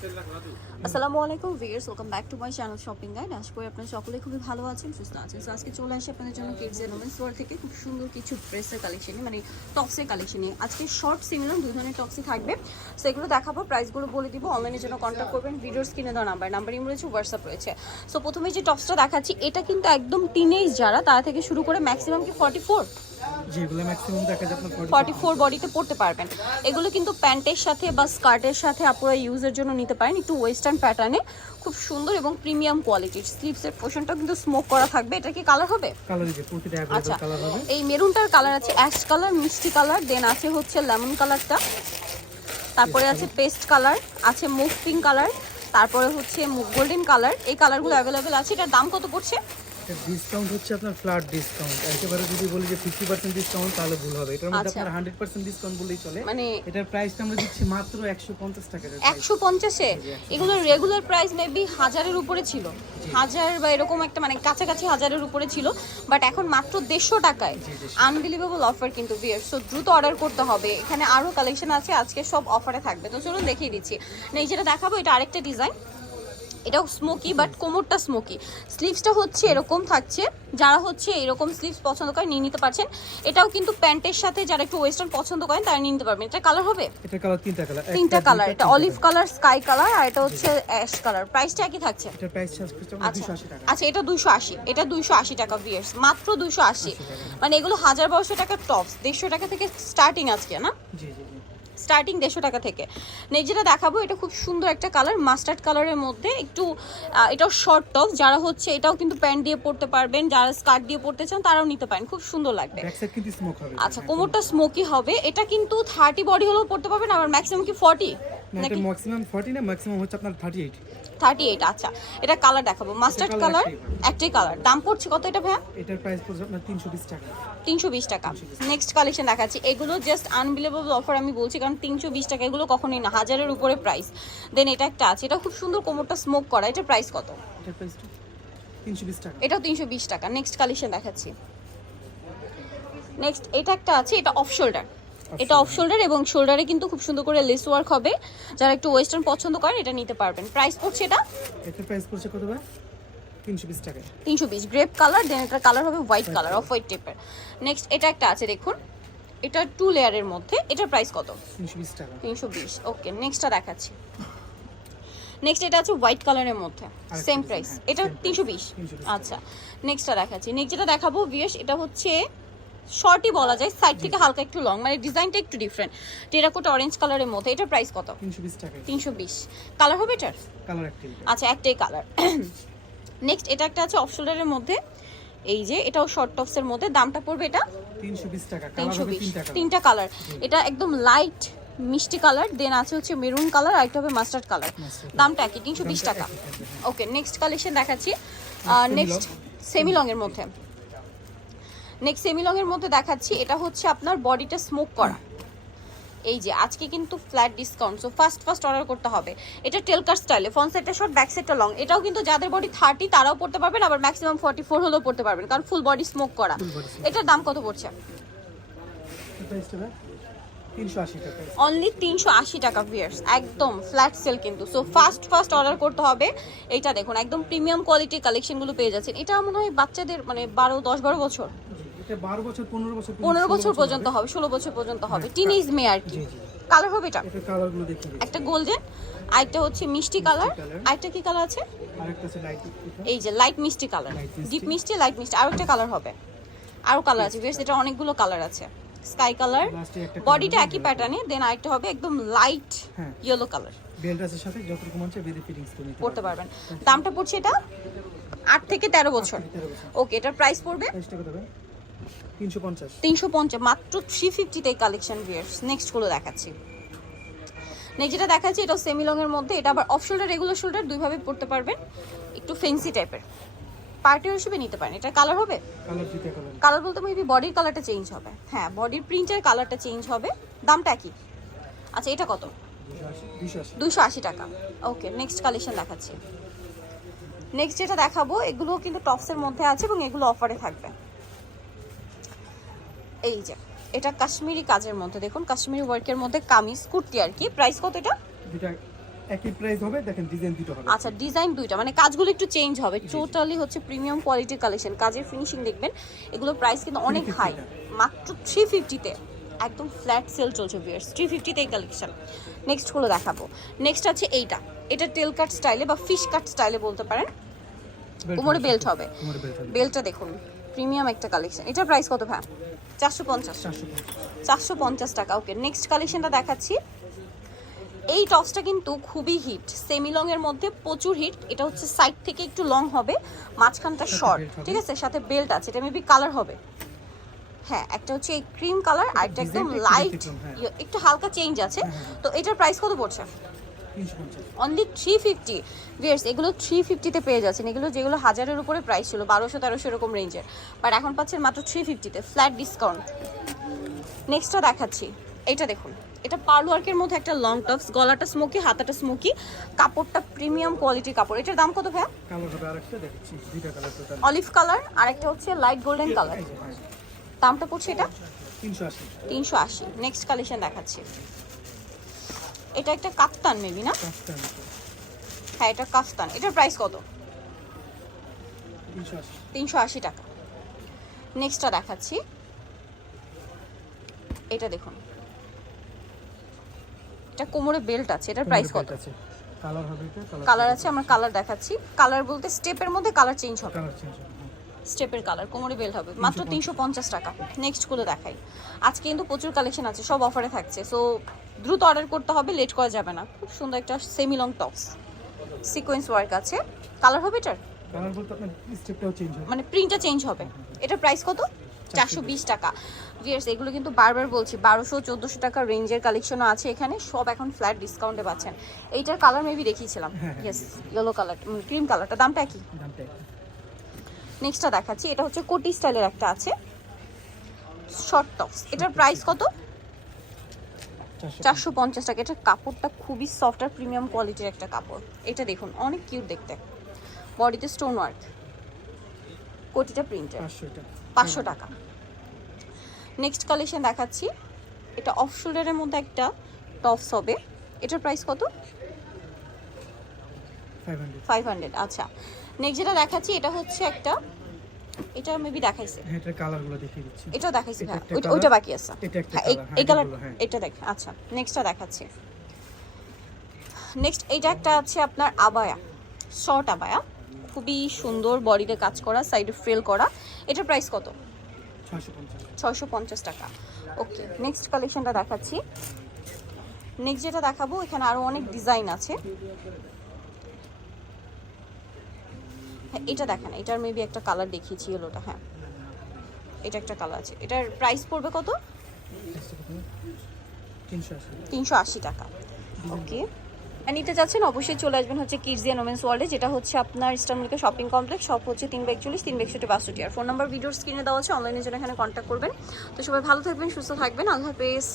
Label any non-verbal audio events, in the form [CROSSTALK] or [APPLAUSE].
আসসালামু আলাইকুম viewers welcome back to my channel shopping guide আশা করি আপনারা সকলে খুবই ভালো আছেন, সুস্থ আছেন। সো আজকে চলে আসি আপনাদের জন্য কিডস এন্ড ওমেন্স ওয়ার থেকে খুব সুন্দর কিছু ড্রেসের কালেকশন মানে টপসের কালেকশনে আজকে শর্ট সিমিলার দুই ধরনের টপসই থাকবে। সো এগুলো দেখাবো প্রাইসগুলো বলে দিব অনলাইনের জন্য কন্ট্যাক্ট করবেন ভিডিওর স্ক্রিনে দেওয়া নাম্বার নাম্বার ইম রয়েছে হোয়াটসঅ্যাপ রয়েছে। সো প্রথমে যে টপসটা দেখাচ্ছি, এটা কিন্তু একদম টিনেজ যারা, তারা থেকে শুরু করে ম্যাক্সিমাম কি ফর্টি ফোর যেগুলো ম্যাক্সিমাম দেখা যায় আপনার ফর্টি ফোর বডিতে পড়তে পারবেন। এগুলো কিন্তু প্যান্টের সাথে বা স্কার্টের সাথে আপনারা ইউজের জন্য নিতে পারেন। একটু ওয়েস্টার্ন প্যাটার্নে খুব সুন্দর এবং প্রিমিয়াম কোয়ালিটির স্লিভসের পোর্শনটা কিন্তু স্মোক করা থাকবে। এটা কি কালার হবে? কালার যে প্রতিটা আচ্ছা কালার হবে। এই মেরুনটার কালার আছে অ্যাশ কালার মিষ্টি কালার দেন আছে হচ্ছে লেমন কালারটা তারপরে আছে পেস্ট কালার আছে মুভ পিঙ্ক কালার তারপরে হচ্ছে গোল্ডেন কালার এই কালারগুলো অ্যাভেলেবেল আছে। এটার দাম কত পড়ছে? ডিসকাউন্ট হচ্ছে আপনার ফ্ল্যাট ডিসকাউন্ট একেবারে যদি বলি যে ফিফটি পার্সেন্ট ডিসকাউন্ট তাহলে ভুল হবে। এটার মধ্যে আচ্ছা। আপনার হান্ড্রেড পার্সেন্ট ডিসকাউন্ট বললেই চলে। মানে এটার প্রাইসটা আমরা দিচ্ছি মাত্র একশো পঞ্চাশ টাকা একশো পঞ্চাশে? এগুলো রেগুলার প্রাইস মেবি হাজারের উপরে ছিল। হাজার বা এরকম একটা মানে কাছাকাছি হাজারের উপরে ছিল। বাট এখন মাত্র দেড়শো টাকায়। আনবিলিভেবল অফার কিন্তু বিয়ার সো দ্রুত অর্ডার করতে হবে। এখানে আরও কালেকশন আছে আজকে সব অফারে থাকবে। তো চলুন দেখিয়ে দিচ্ছি। না এই যেটা দেখাবো এটা আরেকটা ডিজাইন এটাও স্মোকি বাট কোমরটা স্মোকি স্লিভসটা হচ্ছে এরকম থাকছে। যারা হচ্ছে এরকম স্লিভস পছন্দ করেন নিয়ে নিতে পারছেন। এটাও কিন্তু প্যান্টের সাথে যারা একটু ওয়েস্টার্ন পছন্দ করেন তারা নিয়ে নিতে পারবেন। এটা কালার হবে? এটার কালার তিনটা কালার তিনটা কালার এটা অলিভ কালার স্কাই কালার আর এটা হচ্ছে অ্যাশ কালার প্রাইসটা একই থাকছে? এটার প্রাইস আচ্ছা। টাকা। আচ্ছা এটা দুশো আশি। এটা দুশো আশি টাকা ভিয়ার্স মাত্র দুশো আশি। মানে এগুলো হাজার বারোশো টাকার টপস দেড়শো টাকা থেকে স্টার্টিং আজকে না? জি জি। স্টার্টিং দেড়শো টাকা থেকে। নেক্সট যেটা দেখাবো এটা খুব সুন্দর একটা কালার মাস্টার্ড কালারের মধ্যে একটু এটাও শর্ট টপ যারা হচ্ছে এটাও কিন্তু প্যান্ট দিয়ে পরতে পারবেন যারা স্কার্ট দিয়ে পরতে চান তারাও নিতে পারেন খুব সুন্দর লাগবে। আচ্ছা কোমরটা স্মোকি হবে এটা কিন্তু থার্টি বডি হলেও পড়তে পারবেন আবার ম্যাক্সিমাম কি ফর্টি না ম্যাক্সিমাম ফর্টি না ম্যাক্সিমাম হচ্ছে আপনার থার্টি এইট থার্টি এইট আচ্ছা। এটা কালার দেখাবো। মাস্টার্ড কালার একটাই। কালার দাম পড়ছে কত এটা ভাইয়া? এটার প্রাইস পড়ছে আপনার তিনশো বিশ টাকা। তিনশো বিশ টাকা। নেক্সট কালেকশন দেখাচ্ছি। এগুলো জাস্ট আনবিলেবল অফার আমি বলছি কারণ তিনশো বিশ টাকা এগুলো কখনোই না। হাজারের উপরে প্রাইস দেন এটা একটা আছে। এটা খুব সুন্দর কোমরটা স্মোক করা। এটা প্রাইস কত? এটার এটাও তিনশো বিশ টাকা। নেক্সট কালেকশন দেখাচ্ছি। নেক্সট এটা একটা আছে। এটা অফ শোল্ডার এটা অফ শোল্ডার এবং শোল্ডারে কিন্তু খুব সুন্দর করে লেস ওয়ার্ক হবে। যারা একটু ওয়েস্টার্ন পছন্দ করেন এটা নিতে পারবেন। প্রাইস পড়ছে এটা? এটার প্রাইস পড়ছে কত ভাই? তিনশো বিশ টাকা তিনশো বিশ। গ্রেপ কালার দেন এটার কালার হবে হোয়াইট কালার অফ হোয়াইট টাইপের নেক্সট এটা একটা আছে দেখুন। এটা টু লেয়ারের মধ্যে। এটার প্রাইস কত? তিনশো বিশ টাকা। তিনশো বিশ। ওকে নেক্সটটা দেখাচ্ছি। নেক্সট এটা আছে হোয়াইট কালারের মধ্যে। সেম প্রাইস হ্যাঁ, এটা তিনশো বিশ। 320 আচ্ছা নেক্সটটা দেখাচ্ছি। নেক্সট যেটা দেখাবো বিয়েস এটা হচ্ছে শর্টই বলা যায় সাইড থেকে হালকা একটু লং মানে ডিজাইনটা একটু ডিফারেন্ট টেরাকোটা অরেঞ্জ কালারের মধ্যে এটার প্রাইস কত? তিনশো বিশ টাকা তিনশো বিশ। কালার হবে এটার? কালার একটাই আচ্ছা একটাই কালার নেক্সট [CLEARS THROAT] এটা একটা আছে অফ শোল্ডারের মধ্যে। এই যে এটাও শর্ট টপসের মধ্যে দামটা পড়বে এটা? তিনশো বিশ টাকা কালার তিনশো হবে বিশ। তিনটা কালার তিনটা কালার এটা একদম লাইট মিষ্টি কালার দেন আছে হচ্ছে মেরুন কালার আর একটা হবে মাস্টার্ড কালার দামটা একই তিনশো বিশ টাকা। ওকে নেক্সট কালেকশন দেখাচ্ছি। নেক্সট সেমি লং এর মধ্যে। নেক্সট সেমি লং এর মধ্যে দেখাচ্ছি এটা হচ্ছে আপনার বডিটা স্মোক করা। এই যে আজকে কিন্তু flat discount so first first order করতে হবে। এটা টেলকার স্টাইলে ফ্রন্ট সাইডটা শর্ট ব্যাক সাইডটা লং এটাও কিন্তু যাদের বডি থার্টি তারাও পড়তে পারবেন আবার ম্যাক্সিমাম ফর্টি ফোর হলেও পড়তে পারবেন কারণ ফুল বডি স্মোক করা। এটার দাম কত পড়ছে? অনলি তিনশো আশি টাকা। ভিয়ার্স একদম ফ্ল্যাট সেল কিন্তু। সো ফাস্ট ফাস্ট অর্ডার করতে হবে। এইটা দেখুন একদম প্রিমিয়াম কোয়ালিটির কালেকশনগুলো পেয়ে যাচ্ছেন। এটা মনে হয় বাচ্চাদের মানে বারো দশ বারো বছর। এটা বারো বছর পনেরো বছর পনেরো বছর পর্যন্ত হবে। ষোলো বছর পর্যন্ত হবে। হ্যাঁ, টিনেজ মেয়ে আর কি। কালার হবে এটা? একটা গোল্ডেন আরেকটা হচ্ছে মিষ্টি কালার আরেকটা কি কালার আছে? আরেকটা আছে লাইট এই যে লাইট মিষ্টি কালার। ডিপ মিষ্টি। লাইট মিষ্টি আরও একটা কালার হবে। আরও কালার আছে। ভিয়ার্স এটা অনেকগুলো কালার আছে। স্কাই কালার বডিটা একই প্যাটার্নে দেন আরেকটা হবে একদম লাইট হ্যাঁ। ইয়েলো কালার বেল্ট সাথে মন চায় বেঁধে ফিটিংস করে নিতে পড়তে পারবেন। দামটা পড়ছে এটা আট থেকে তেরো বছর। ওকে এটার প্রাইস পড়বে? তিনশো পঞ্চাশ। মাত্র থ্রি ফিফটিতে কালেকশন ভিয়ার্স নেক্সটগুলো দেখাচ্ছি। নেক্সট যেটা দেখাচ্ছি এটা সেমি লং এর মধ্যে। এটা আবার অফ শোল্ডার রেগুলার শোল্ডার দুইভাবে পড়তে পারবেন। একটু ফেন্সি টাইপের পার্টি হিসেবে নিতে পারেন। এটা কালার হবে? কালার বলতে মেবি বডির কালারটা চেঞ্জ হবে। হ্যাঁ বডির প্রিন্টের কালারটা চেঞ্জ হবে। দামটা কি আচ্ছা এটা কত? দুশো আশি। টাকা। ওকে নেক্সট কালেকশন দেখাচ্ছি। নেক্সট যেটা দেখাবো এগুলো কিন্তু টপসের মধ্যে আছে এবং এগুলো অফারে থাকবে। এই যে এটা কাশ্মীরি কাজের মধ্যে দেখুন কাশ্মীরি ওয়ার্কের মধ্যে কামিজ কুর্তি আর কি। প্রাইস কত এটা? একই প্রাইস হবে দেখেন ডিজাইন দুটো হবে। আচ্ছা ডিজাইন দুইটা মানে কাজগুলো একটু চেঞ্জ হবে। টোটালি হচ্ছে প্রিমিয়াম কোয়ালিটির কালেকশন কাজের ফিনিশিং দেখবেন এগুলোর প্রাইস কিন্তু অনেক হাই মাত্র থ্রি ফিফটিতে একদম ফ্ল্যাট সেল চলছে বিয়ার্স থ্রি ফিফটিতে এই কালেকশন নেক্সটগুলো দেখাবো। নেক্সট আছে এইটা। এটা টেল কাট স্টাইলে বা ফিশ কাট স্টাইলে বলতে পারেন। কোমরে বেল্ট হবে কোমরে বেল্ট হবে। বেল্টটা দেখুন। প্রিমিয়াম একটা কালেকশন এটার প্রাইস কত ভাই চারশো পঞ্চাশ। চারশো পঞ্চাশ টাকা। ওকে নেক্সট কালেকশনটা দেখাচ্ছি। এই টপসটা কিন্তু খুবই হিট সেমি লং এর মধ্যে প্রচুর হিট এটা হচ্ছে সাইড থেকে একটু লং হবে। মাঝখানটা শর্ট ঠিক আছে? সাথে বেল্ট আছে। এটা মেবি কালার হবে। হ্যাঁ একটা হচ্ছে এই ক্রিম কালার আর একটা একদম লাইট হ্যাঁ। একটু হালকা চেঞ্জ আছে। হ্যাঁ, হ্যাঁ। তো এটার প্রাইস কত পড়ছে? অনলি থ্রি ফিফটি ভিয়ার্স এগুলো থ্রি ফিফটিতে পেয়ে যাচ্ছেন। এগুলো যেগুলো হাজারের উপরে প্রাইস ছিল বারোশো তেরোশো এরকম রেঞ্জের বাট এখন পাচ্ছেন মাত্র থ্রি ফিফটিতে ফ্ল্যাট ডিসকাউন্ট নেক্সটটা দেখাচ্ছি। এটা দেখুন। এটা পার্লওয়ার্কের মধ্যে একটা লং টপস গলাটা স্মোকি হাতাটা স্মোকি কাপড়টা প্রিমিয়াম কোয়ালিটির কাপড়। এটার দাম কত ভাইয়া? অলিভ কালার আর একটা হচ্ছে লাইট গোল্ডেন কালার দামটা পড়ছে এটা? তিনশো আশি। তিনশো আশি। নেক্সট কালেকশন দেখাচ্ছি। এটা একটা কাপ্তান মেবি না? হ্যাঁ এটা কাফতান। এটার প্রাইস কত? তিনশো আশি। টাকা। নেক্সটটা দেখাচ্ছি। এটা দেখুন। এটা কোমরে বেল্ট আছে। এটার প্রাইস কত? আছে। কালার হবে এটা কালার আছে আমরা কালার দেখাচ্ছি। কালার বলতে স্টেপের মধ্যে কালার চেঞ্জ হবে। স্টেপের কালার কোমরে বেল্ট হবে। মাত্র তিনশো পঞ্চাশ টাকা। নেক্সটগুলো দেখাই। আজকে কিন্তু প্রচুর কালেকশন আছে সব অফারে থাকছে। সো দ্রুত অর্ডার করতে হবে লেট করা যাবে না। খুব সুন্দর একটা semi long tops sequence work আছে। কালার হবে এটার? মানে প্রিন্টটা চেঞ্জ হবে। এটার প্রাইস কত? চারশো বিশ। টাকা। ভিয়ার্স এগুলো কিন্তু বারবার বলছি বারোশো চোদ্দোশো টাকা রেঞ্জের কালেকশনও আছে এখানে। সব এখন ফ্ল্যাট ডিসকাউন্টে পাচ্ছেন। এইটার কালার মেবি দেখিয়েছিলাম। ইয়েস ইয়েলো কালার ক্রিম কালারটা দামটা কি? দামটা একই। নেক্সটটা দেখাচ্ছি। এটা হচ্ছে কোটি স্টাইলের একটা আছে। শর্ট টপস এটার প্রাইস কত? চারশো পঞ্চাশ। টাকা। এটার কাপড়টা খুবই সফট আর প্রিমিয়াম কোয়ালিটির একটা কাপড়। এটা দেখুন অনেক কিউট দেখতে। বডিতে স্টোন ওয়ার্ক কোটিটা প্রিন্টের পাঁচশো টাকা। নেক্সট কালেকশন দেখাচ্ছি। এটা অফ শোল্ডারের মধ্যে একটা টপস হবে। এটার প্রাইস কত? ফাইভ হান্ড্রেড আচ্ছা। নেক্সট যেটা দেখাচ্ছি এটা হচ্ছে একটা এটা মেবি দেখাইছে। হ্যাঁ এটার কালারগুলো দেখিয়ে দিচ্ছি। এটা দেখাইছি হ্যাঁ ওইটা- বাকি আছে। এটা একটা হ্যাঁ এই- কালার হ্যাঁ। এটা দেখ আচ্ছা নেক্সটটা দেখাচ্ছি। নেক্সট এইটা একটা আছে আপনার আবায়া শর্ট আবায়া। খুবই সুন্দর বডিতে কাজ করা সাইডে ফ্রেল করা। এটার প্রাইস কত? ছয়শো পঞ্চাশ। টাকা। ওকে নেক্সট কালেকশনটা দেখাচ্ছি। নেক্সট যেটা দেখাবো এখানে আরও অনেক ডিজাইন আছে। হ্যাঁ এটা দেখেন, এটার মেবি একটা কালার দেখিয়েছি এলোটা হ্যাঁ। এটা একটা কালার আছে। এটার প্রাইস পড়বে কত? তিনশো আশি টাকা। ওকে। নিতে চাচ্ছেন অবশ্যই চলে আসবেন হচ্ছে কিডজিয়ান ওমেন্স ওয়ার্ল্ডে যেটা হচ্ছে আপনার ইস্টার্নলিকা শপিং কমপ্লেক্স সব হচ্ছে তিন একচল্লিশ, তিন একষট্টি বাষট্টি। আর ফোন নাম্বার ভিডিওর স্ক্রিনে দেওয়া আছে অনলাইনে জন্য এখানে কন্ট্যাক্ট করবেন। তো সবাই ভালো থাকবেন, সুস্থ থাকবেন। আল্লাহ হাফেজ।